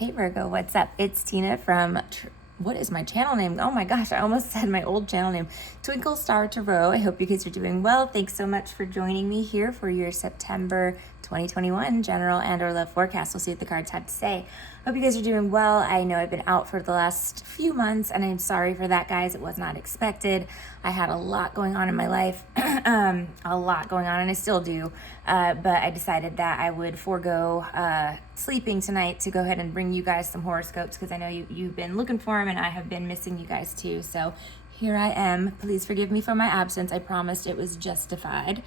Hey Virgo, what's up? It's Tina from, what is my channel name? Oh my gosh, I almost said my old channel name, Twinklestartarot. I hope you guys are doing well. Thanks so much for joining me here for your September 2021 general and or love forecast. We'll see what the cards have to say. Hope you guys are doing well. I know I've been out for the last few months and I'm sorry for that, guys. It was not expected. I had a lot going on in my life, a lot going on, and I still do. But I decided that I would forego sleeping tonight to go ahead and bring you guys some horoscopes because I know you've been looking for them and I have been missing you guys too. So here I am. Please forgive me for my absence. I promised it was justified.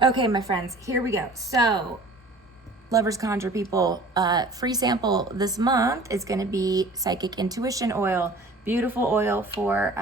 Okay, my friends, here we go. So lovers, conjure people, free sample this month is going to be Psychic Intuition Oil. Beautiful oil for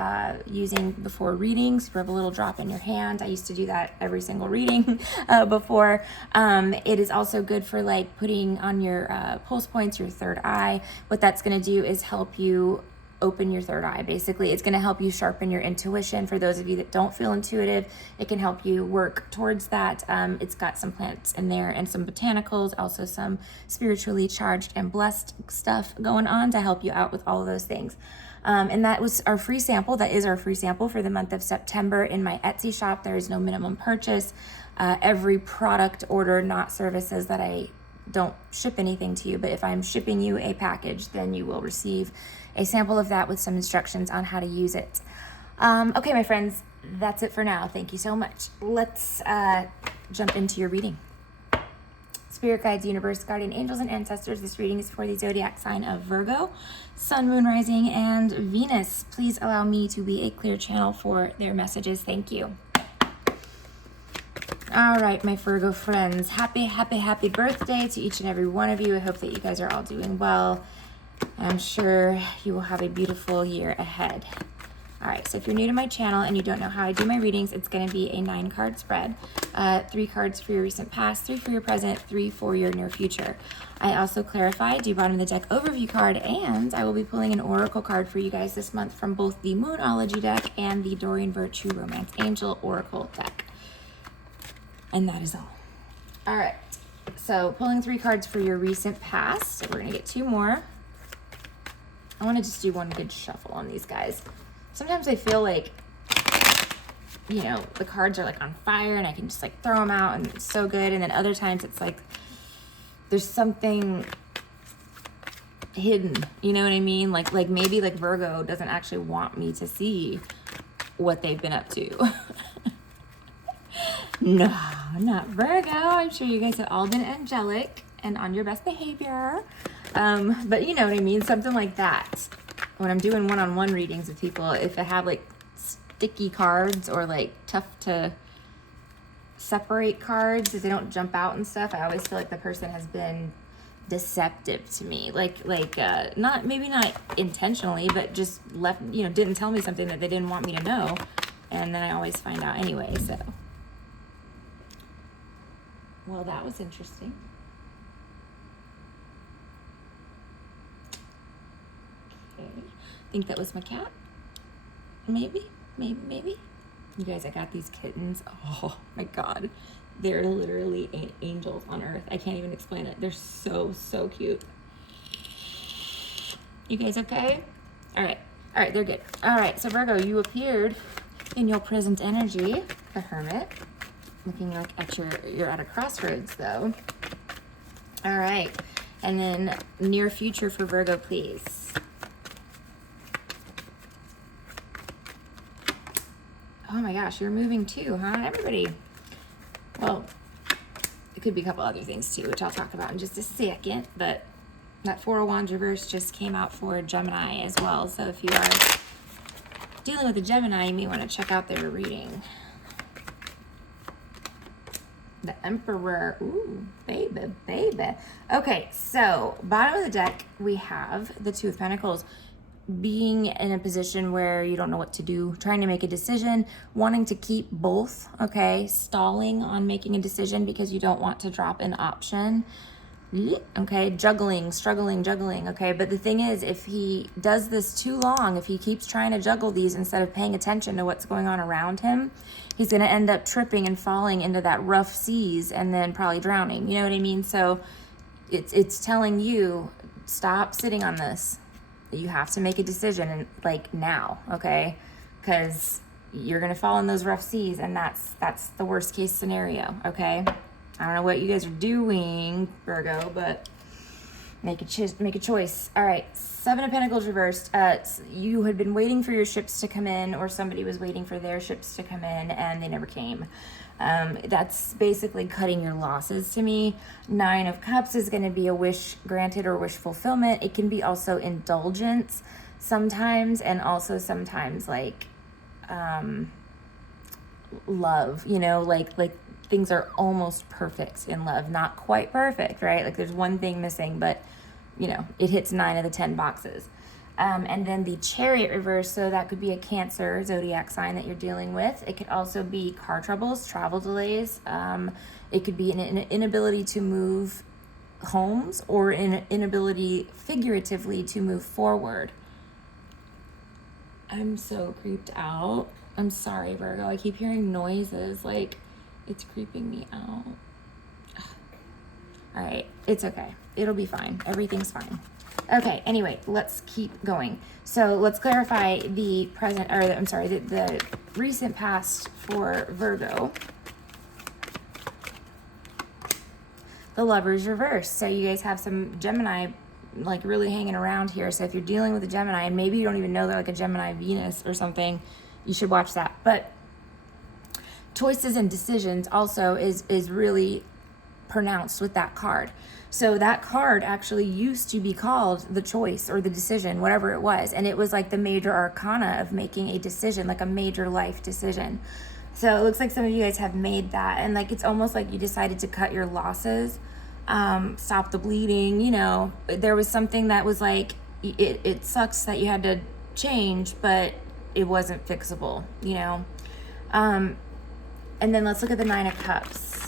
using before readings. You have a little drop in your hand. I used to do that every single reading before. It is also good for like putting on your pulse points, your third eye. What that's going to do is help you open your third eye. Basically, it's going to help you sharpen your intuition. For those of you that don't feel intuitive, it can help you work towards that. It's got some plants in there and some botanicals, also some spiritually charged and blessed stuff going on to help you out with all of those things. And that was our free sample. That is our free sample for the month of September in my Etsy shop. There is no minimum purchase. Every product order, not services, that I don't ship anything to you, but if I'm shipping you a package, then you will receive a sample of that with some instructions on how to use it. Okay, my friends, that's it for now. Thank you so much. Let's jump into your reading. Spirit guides, universe, guardian angels, and ancestors. This reading is for the zodiac sign of Virgo, Sun, Moon, Rising, and Venus. Please allow me to be a clear channel for their messages. Thank you. All right, my Virgo friends, happy birthday to each and every one of you. I hope that you guys are all doing well. I'm sure you will have a beautiful year ahead. All right, so if you're new to my channel and you don't know how I do my readings, it's going to be a 9-card spread. 3 cards for your recent past, 3 for your present, 3 for your near future. I also clarified, do bottom of the deck overview card, and I will be pulling an oracle card for you guys this month from both the Moonology deck and the Doreen Virtue Romance Angel Oracle deck. And that is all. All right, so pulling 3 cards for your recent past. So we're going to get 2 more. I want to just do one good shuffle on these guys. Sometimes I feel like, you know, the cards are like on fire and I can just like throw them out and it's so good. And then other times it's like there's something hidden, you know what I mean? Like maybe like Virgo doesn't actually want me to see what they've been up to. No, not Virgo. I'm sure you guys have all been angelic and on your best behavior. But you know what I mean? Something like that. When I'm doing one-on-one readings with people, if I have like sticky cards or like tough to separate cards, if they don't jump out and stuff, I always feel like the person has been deceptive to me. Not maybe not intentionally, but just left, you know, didn't tell me something that they didn't want me to know. And then I always find out anyway, so. Well, that was interesting. I think that was my cat. Maybe. You guys, I got these kittens. Oh my God. They're literally angels on earth. I can't even explain it. They're so cute. You guys okay? All right, they're good. All right, so Virgo, you appeared in your present energy, the Hermit. Looking like you're at a crossroads though. All right, and then near future for Virgo, please. Oh my gosh, you're moving too, huh? Everybody. Well, it could be a couple other things too, which I'll talk about in just a second, but that 4 of Wands reverse just came out for Gemini as well. So if you are dealing with a Gemini, you may want to check out their reading. The Emperor. Ooh, baby. Okay, so bottom of the deck, we have the 2 of Pentacles. Being in a position where you don't know what to do, trying to make a decision, wanting to keep both, okay? Stalling on making a decision because you don't want to drop an option, okay? Juggling, struggling, okay? But the thing is, if he does this too long, if he keeps trying to juggle these instead of paying attention to what's going on around him, he's gonna end up tripping and falling into that rough seas and then probably drowning, you know what I mean? So it's telling you stop sitting on this. You have to make a decision, and like now, okay? Because you're gonna fall in those rough seas, and that's the worst case scenario, okay? I don't know what you guys are doing, Virgo, but make a choice. All right, Seven of Pentacles reversed. You had been waiting for your ships to come in, or somebody was waiting for their ships to come in, and they never came. That's basically cutting your losses to me. Nine of Cups is going to be a wish granted or wish fulfillment. It can be also indulgence sometimes, and also sometimes like love, you know, like things are almost perfect in love. Not quite perfect, right? Like there's one thing missing, but you know, it hits 9 of the 10 boxes. And then the Chariot reverse, so that could be a Cancer zodiac sign that you're dealing with. It could also be car troubles, travel delays. It could be an inability to move homes, or an inability figuratively to move forward. I'm so creeped out. I'm sorry, Virgo. I keep hearing noises, like it's creeping me out. All right, it's okay. It'll be fine. Everything's fine. Okay, anyway, let's keep going. So let's clarify the present, or I'm sorry, the recent past for Virgo. The Lover's reverse. So you guys have some Gemini like really hanging around here. So if you're dealing with a Gemini, and maybe you don't even know they're like a Gemini Venus or something, you should watch that. But choices and decisions also is really pronounced with that card. So that card actually used to be called the choice or the decision, whatever it was. And it was like the major arcana of making a decision, like a major life decision. So it looks like some of you guys have made that. And like, it's almost like you decided to cut your losses, stop the bleeding. You know, there was something that was like, it sucks that you had to change, but it wasn't fixable, you know? And then let's look at the Nine of Cups.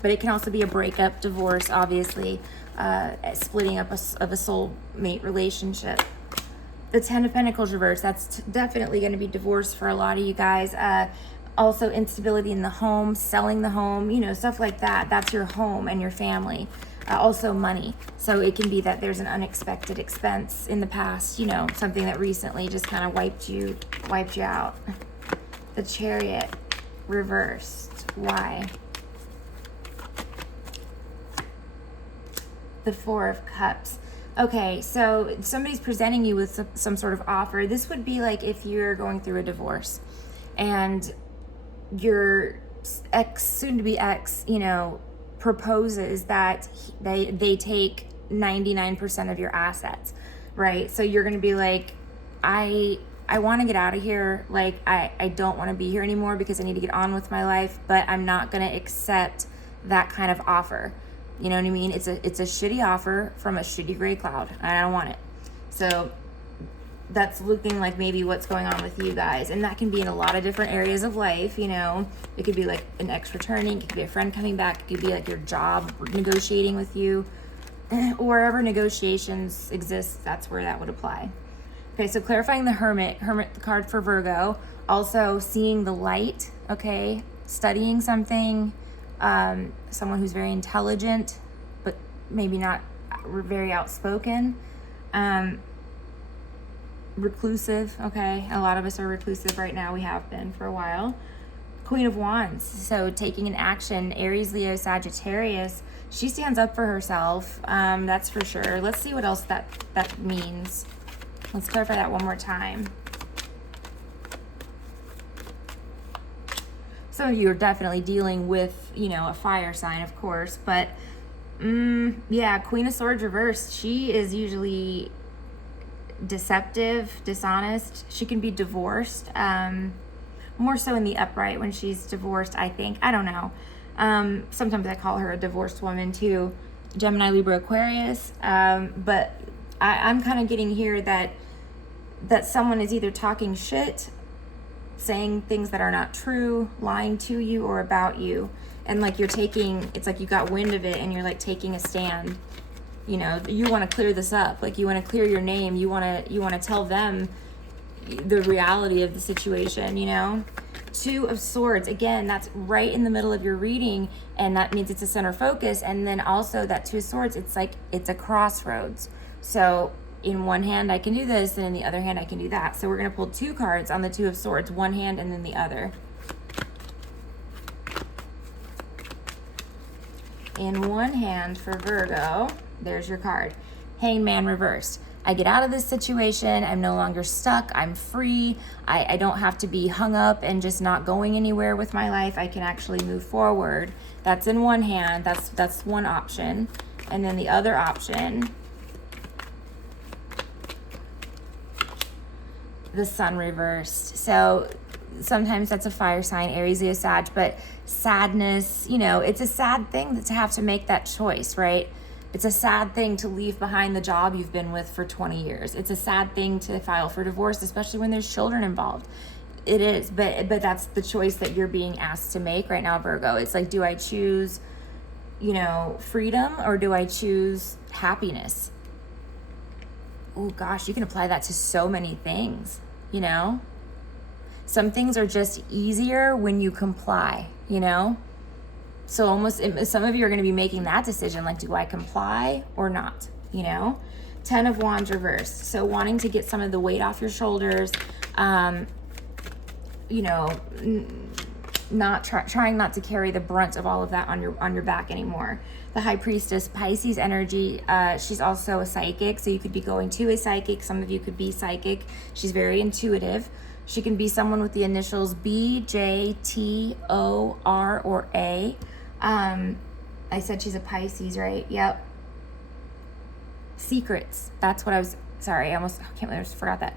But it can also be a breakup, divorce, obviously, splitting up of a soulmate relationship. The Ten of Pentacles reverse, that's definitely going to be divorce for a lot of you guys. Also instability in the home, selling the home, you know, stuff like that. That's your home and your family. Also money. So it can be that there's an unexpected expense in the past, you know, something that recently just kind of wiped you out. The Chariot reversed. Why? The Four of Cups. Okay, so somebody's presenting you with some sort of offer. This would be like if you're going through a divorce and your ex, soon to be ex, you know, proposes that they take 99% of your assets, right? So you're going to be like, I want to get out of here. Like, I don't want to be here anymore because I need to get on with my life, but I'm not going to accept that kind of offer. You know what I mean? It's a shitty offer from a shitty gray cloud. I don't want it. So that's looking like maybe what's going on with you guys. And that can be in a lot of different areas of life, you know. It could be like an ex returning. It could be a friend coming back. It could be like your job negotiating with you. Wherever negotiations exist, that's where that would apply. Okay, so clarifying the Hermit card for Virgo. Also seeing the light, okay? Studying something. Someone who's very intelligent, but maybe not very outspoken. Reclusive, okay? A lot of us are reclusive right now. We have been for a while. Queen of Wands, so taking an action. Aries, Leo, Sagittarius. She stands up for herself, that's for sure. Let's see what else that means. Let's clarify that one more time. Some of you are definitely dealing with, you know, a fire sign, of course, but yeah, Queen of Swords reversed. She is usually deceptive, dishonest. She can be divorced, more so in the upright when she's divorced, I think. I don't know. Sometimes I call her a divorced woman too. Gemini, Libra, Aquarius. But I'm kind of getting here that someone is either talking shit, saying things that are not true, lying to you or about you, and like it's like you got wind of it and you're like taking a stand. You know, you want to clear this up, like you want to clear your name, you want to tell them the reality of the situation, you know. Two of Swords, again, that's right in the middle of your reading, and that means it's a center focus. And then also that Two of Swords, it's like it's a crossroads. So in one hand I can do this, and in the other hand I can do that. So we're going to pull 2 cards on the Two of Swords, one hand and then the other. In one hand for Virgo, there's your card, Hangman reversed. I get out of this situation. I'm no longer stuck. I'm free. I don't have to be hung up and just not going anywhere with my life. I can actually move forward. That's in one hand. That's one option. And then the other option, the Sun reversed. So sometimes that's a fire sign, Aries, Leo, Sag, but sadness, you know, it's a sad thing to have to make that choice, right? It's a sad thing to leave behind the job you've been with for 20 years. It's a sad thing to file for divorce, especially when there's children involved. It is, but that's the choice that you're being asked to make right now, Virgo. It's like, do I choose, you know, freedom, or do I choose happiness? Oh gosh, you can apply that to so many things, you know? Some things are just easier when you comply, you know? So almost, some of you are going to be making that decision, like, do I comply or not, you know? 10 of Wands reversed. So wanting to get some of the weight off your shoulders, you know, trying not to carry the brunt of all of that on your back anymore. The High Priestess, Pisces energy. She's also a psychic, so you could be going to a psychic. Some of you could be psychic. She's very intuitive. She can be someone with the initials B, J, T, O, R, or A. I said she's a Pisces, right? Yep. Secrets. That's what I was, sorry, I can't believe I just forgot that.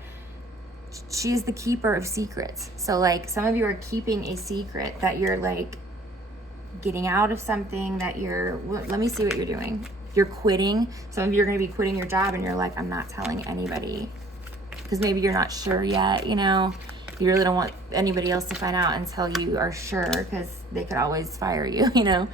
She is the keeper of secrets. So like, some of you are keeping a secret that you're like getting out of something, that you're, let me see what you're doing. You're quitting. Some of you are going to be quitting your job and you're like, I'm not telling anybody, because maybe you're not sure yet, you know? You really don't want anybody else to find out until you are sure, because they could always fire you, you know?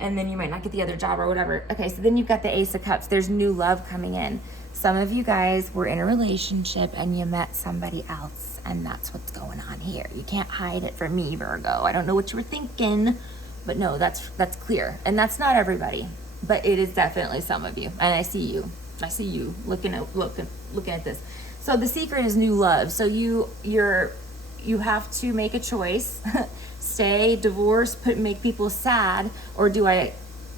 And then you might not get the other job or whatever. Okay, so then you've got the Ace of Cups. There's new love coming in. Some of you guys were in a relationship and you met somebody else, and that's what's going on here. You can't hide it from me, Virgo. I don't know what you were thinking, but no, that's clear. And that's not everybody, but it is definitely some of you. And I see you. I see you looking at this. So the secret is new love. So you have to make a choice. Stay, divorce, make people sad, or do I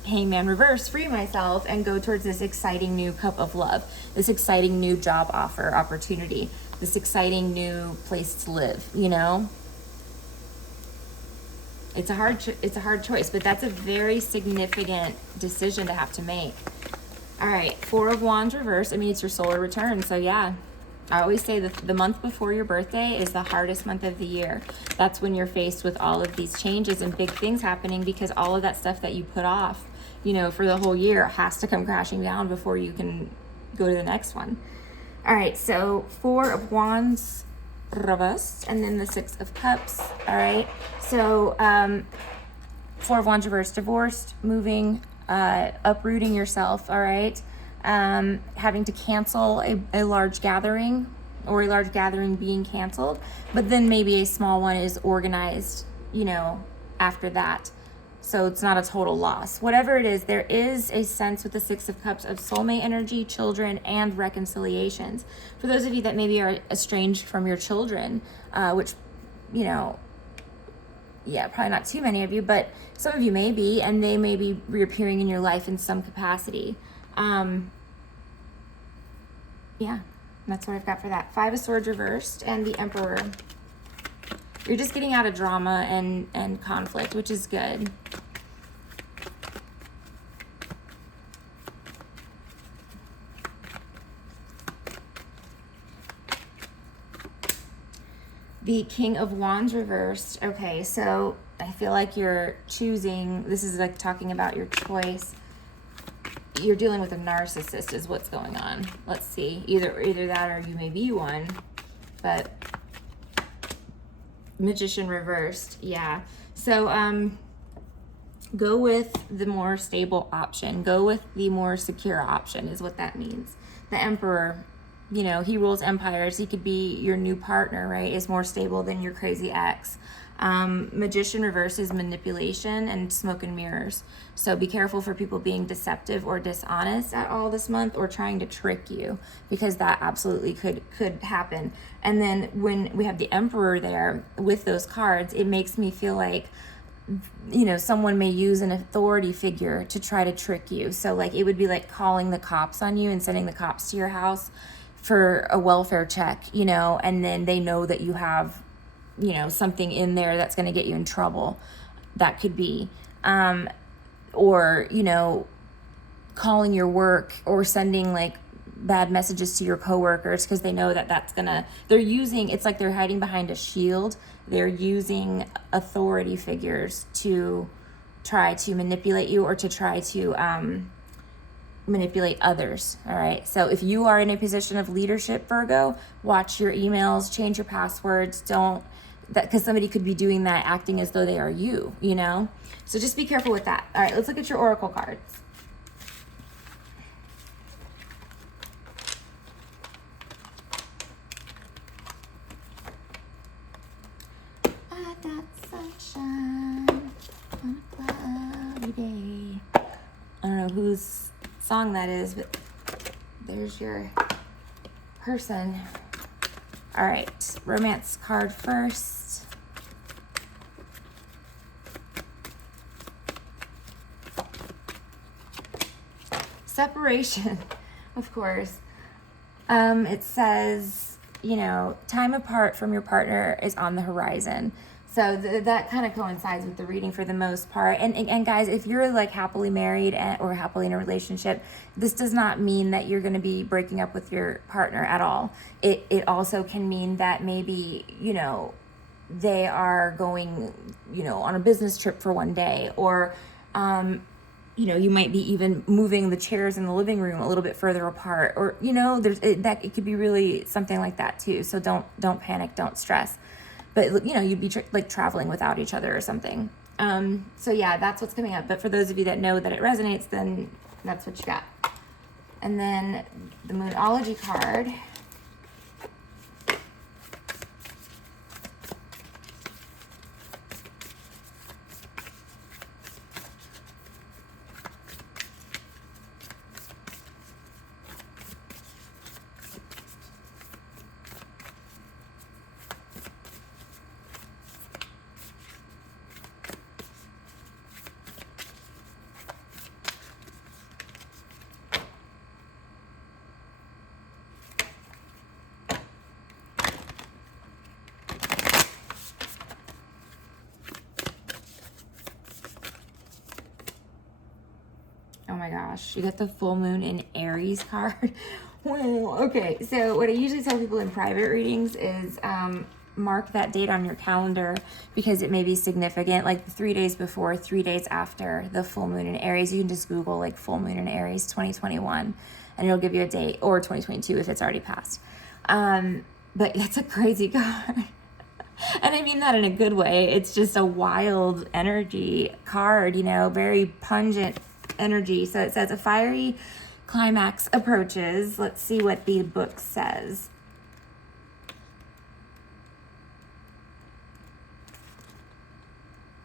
Hangman reverse, free myself, and go towards this exciting new cup of love, this exciting new job opportunity, this exciting new place to live, you know? It's a hard choice, but that's a very significant decision to have to make. All right, 4 of Wands reverse. I mean, it's your solar return, so yeah. I always say that the month before your birthday is the hardest month of the year. That's when you're faced with all of these changes and big things happening, because all of that stuff that you put off, you know, for the whole year has to come crashing down before you can go to the next one. All right, so 4 of Wands reversed, and then the 6 of Cups. All right, so 4 of Wands reversed, divorced, moving, uprooting yourself. All right. Having to cancel a large gathering, or a large gathering being canceled, but then maybe a small one is organized, you know, after that. So it's not a total loss. Whatever it is, there is a sense with the 6 of Cups of soulmate energy, children, and reconciliations. For those of you that maybe are estranged from your children, which, you know, yeah, probably not too many of you, but some of you may be, and they may be reappearing in your life in some capacity. Yeah, that's what I've got for that. 5 of Swords reversed, and the Emperor. You're just getting out of drama and conflict, which is good. The King of Wands reversed. Okay, so I feel like you're choosing, this is like talking about your choice. You're dealing with a narcissist is what's going on. Let's see. Either that, or you may be one. But Magician reversed. Yeah. So go with the more stable option. Go with the more secure option is what that means. The Emperor, you know, he rules empires. He could be your new partner, right? Is more stable than your crazy ex. Magician reverse is manipulation and smoke and mirrors. So be careful for people being deceptive or dishonest at all this month, or trying to trick you, because that absolutely could happen. And then when we have the Emperor there with those cards, it makes me feel like, you know, someone may use an authority figure to try to trick you. So like it would be like calling the cops on you and sending the cops to your house for a welfare check, you know, and then they know that you have, you know, something in there that's going to get you in trouble. That could be, or, you know, calling your work or sending like bad messages to your coworkers because they know that that's gonna, they're using, it's like they're hiding behind a shield. They're using authority figures to try to manipulate you, or to try to manipulate others. All right. So if you are in a position of leadership, Virgo, watch your emails, change your passwords. Don't, that, because somebody could be doing that, acting as though they are you, you know? So just be careful with that. All right, let's look at your oracle cards. I got sunshine on a cloudy day. I don't know whose song that is, but there's your person. All right, romance card first. Separation, of course. It says, you know, time apart from your partner is on the horizon. So that kind of coincides with the reading for the most part. And guys, if you're like happily married or happily in a relationship, this does not mean that you're going to be breaking up with your partner at all. It also can mean that maybe, you know, they are going, you know, on a business trip for one day, or, you know, you might be even moving the chairs in the living room a little bit further apart, or, you know, it could be really something like that too. So don't panic, don't stress. But, you know, you'd be like traveling without each other or something. So yeah, that's what's coming up. But for those of you that know that it resonates, then that's what you got. And then the Moonology card. Oh my gosh, you got the full moon in Aries card. Wow. Okay, so what I usually tell people in private readings is mark that date on your calendar, because it may be significant, like 3 days before, 3 days after the full moon in Aries. You can just Google like full moon in Aries 2021 and it'll give you a date, or 2022 if it's already passed. But that's a crazy card. And I mean that in a good way. It's just a wild energy card, you know, very pungent energy. So it says a fiery climax approaches. Let's see what the book says.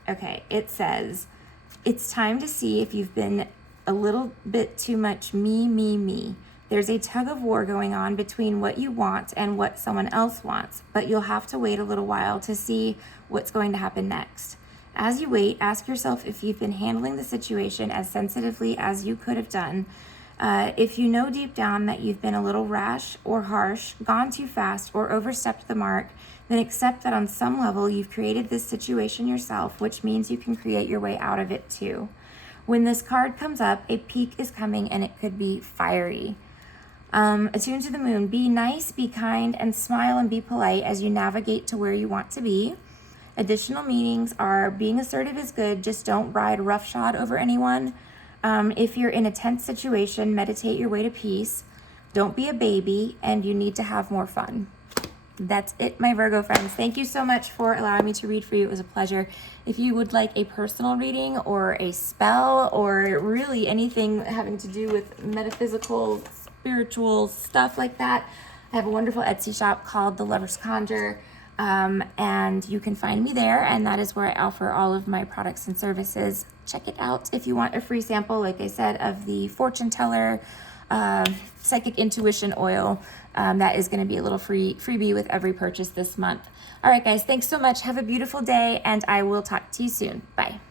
Okay, it says, it's time to see if you've been a little bit too much me. There's a tug of war going on between what you want and what someone else wants, but you'll have to wait a little while to see what's going to happen next. As you wait, ask yourself if you've been handling the situation as sensitively as you could have done. If you know deep down that you've been a little rash or harsh, gone too fast, or overstepped the mark, then accept that on some level you've created this situation yourself, which means you can create your way out of it too. When this card comes up, a peak is coming and it could be fiery. Attune to the moon. Be nice, be kind, and smile and be polite as you navigate to where you want to be. Additional meanings are being assertive is good, just don't ride roughshod over anyone. If you're in a tense situation, meditate your way to peace. Don't be a baby, and you need to have more fun. That's it, my Virgo friends. Thank you so much for allowing me to read for you. It was a pleasure. If you would like a personal reading or a spell or really anything having to do with metaphysical, spiritual stuff like that, I have a wonderful Etsy shop called The Lover's Conjure. And you can find me there, and that is where I offer all of my products and services. Check it out if you want a free sample, like I said, of the fortune teller psychic intuition oil. That is going to be a little freebie with every purchase this month. All right, guys, thanks so much. Have a beautiful day, and I will talk to you soon. Bye.